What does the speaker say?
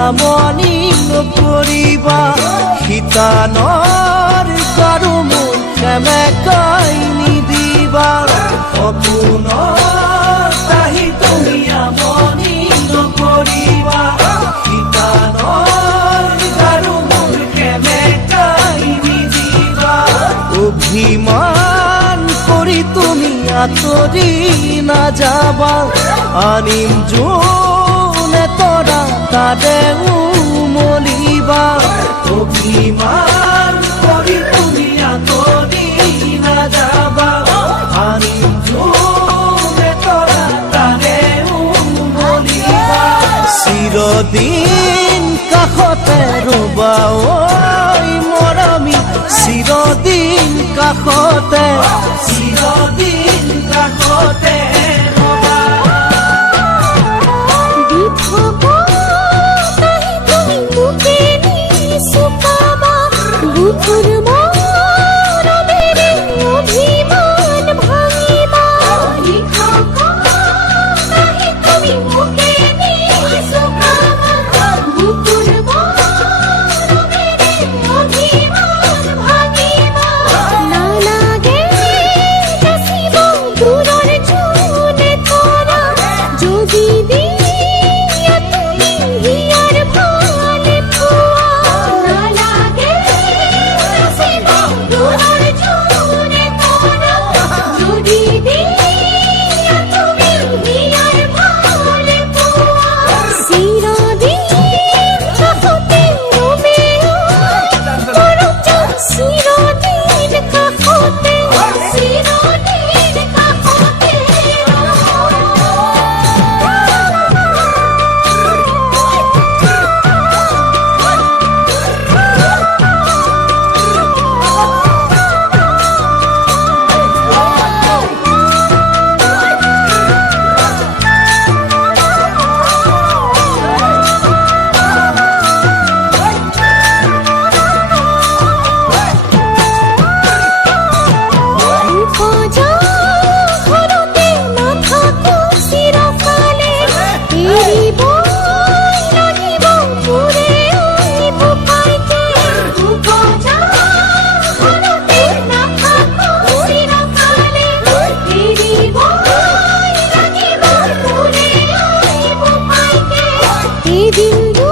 আমনি নকৰিবা শীতানৰ কাৰো মোৰ সেমেকাই নিদিবা সপোনত আহি তুমি আমনি নকৰিবা শীতানৰ কাৰো মোৰ সেমেকাই নিদিবা অভিমান কৰি তুমি আঁতৰি নাযাবা আনিম যোনে তৰা তাতে উমলিবা অভিমান কৰি তুমি আঁতৰি নাযাবা আনিম যোনে তৰা তাতে উমলিবা চিৰদিন কাষতে ৰবা ঐ মৰমী চিৰদিন কাষতে চিৰদিন কাষতে Bihu